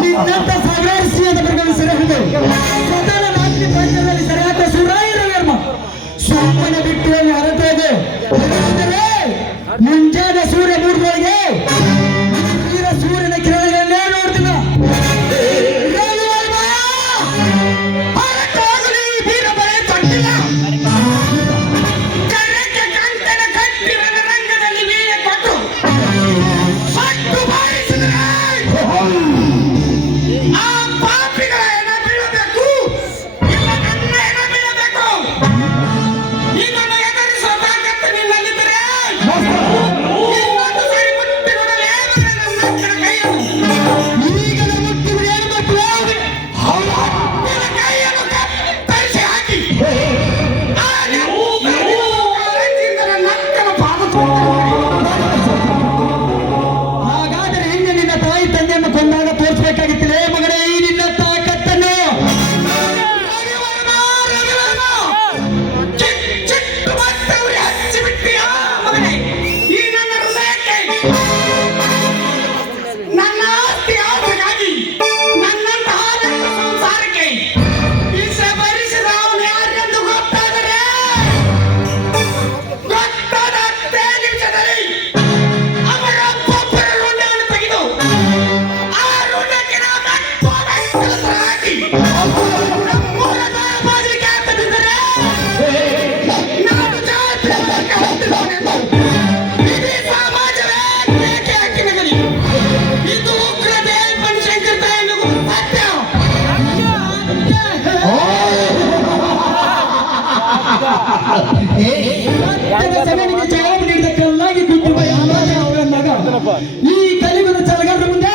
ನಿನ್ನಂತ ಸಾವಿರಾರು ಸಿಹಿಯಾದ ಮೃಗಗಳು ಸೆರೆ ಹಿಡಿದು ಸದಾ ರಾತ್ರಿ ಪಂಚದಲ್ಲಿ ಸೆರೆ ಹಾಕುವ ಸುರಾಯರ ವರ್ಮ ಸುಮ್ಮನೆ ಬಿಟ್ಟು ಹೊರಟೋದು. ಮುಂಜಾನೆ ಸೂರ್ಯ ಮೂಡುವವರೆಗೆ ವೀರ ಸೂರ್ಯನ ಕಿರಣಗಳನ್ನೇ ನೋಡ್ತಿಲ್ಲ. ಹಾಗಾದರೆ ಹಿಂದೆ ನಿನ್ನ ತಾಯಿ ತಂದೆಯನ್ನು ಕೊಂದಾಗ ತೋರಿಸಬೇಕಾಗಿತ್ತಿಲ್ಲ ಮಗನೇ ಈ ನಿನ್ನ ತಾಕತ್ತನ್ನು. ನನ್ನ ಆಸ್ತಿ ಆಸೆಗಾಗಿ ನನ್ನಂತಹ ಸಂಸಾರಕ್ಕೆ ವಿಷ ಭರಿಸಿದ ಅವನು ಯಾರೆಂದು ಗೊತ್ತಾದರೆ ಗೊತ್ತಾದ 10 ನಿಮಿಷದಲ್ಲಿ ಅವರ ಒಬ್ಬೊಬ್ಬರ ರುಂಡವನ್ನು ತೆಗೆದು ಆ ರುಂಡಕ್ಕೆ ಹಾಕಿ ನಮ್ಮೂರ ಬಾಗಿಲಿಗೆ ಹಾಕದಿದ್ದರೆ ನಾನು ಜಾತ್ರೆಗೆ ಹೋಗ್ತಿದ್ದೇನೆಂದು ಇಡೀ ಸಮಾಜವೇ ಏಕೆ ಹಾಕಿ ನಗಲಿ. ಇದು ಉಗ್ರತೆ ಮನುಷ್ಯಂಕೃತ ಎನ್ನುವುದು ಸತ್ಯ. ಸಮಯಕ್ಕೆ ಜವಾಬು ನೀಡಿದ ಕಲ್ಲಾಗಿ ಕುಂತಿರುವ ಅವರ ಮಗ ಈ ಕಲಿಯುಗದ ಚಲಗಾರರ ಮುಂದೆ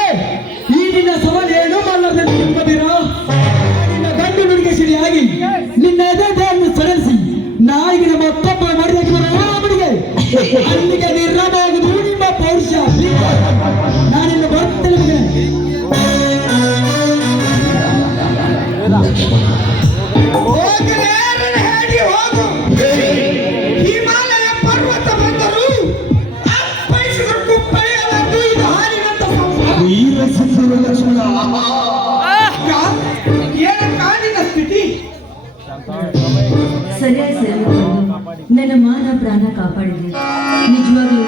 ಈ ನಿನ್ನ ಸವಾಲು ಏನು ಮಾಡಲಾರ್ದೆ ನಿಂಬದಿರೋ ನಿನ್ನ ಗಂಡು ನುಡಿಗೆ ಸಿಡಿಯಾಗಿ ನಿನ್ನ ಎದೆಯನ್ನು ಸಡಲಿಸಿ ನಾಯಿಗೆ ಮತ್ತೊಬ್ಬ ಮಾಡಿದ ರಾಮನಿಗೆ ಅಲ್ಲಿಗೆ ನಿರ್ರಾಮವಾಗುವುದು ನಿಮ್ಮ ಪೌರುಷ. ನಾನಿನ್ನ ಬರ್ತೇನೆ ಮಗನೇ. ಹೇಳಿ ಹೋಗು. ಹಿಮಾಲಯ ಪರ್ವತ ಬಂದರು ಅಪ್ಪೈಸಿದ್ರು ಕುಪ್ಪಳಿಯಲ್ಲದ್ದು ಇದು ಹಾರಿನಂತ ಲಕ್ಷ್ಮಣ ಏನು ಕಾಡಿನ ಸ್ಥಿತಿ. ಸರಿಯಾಗಿ ನನ್ನ ಮಾನ ಪ್ರಾಣ ಕಾಪಾಡಿದೆ ನಿಜವಾಗ್ಲೂ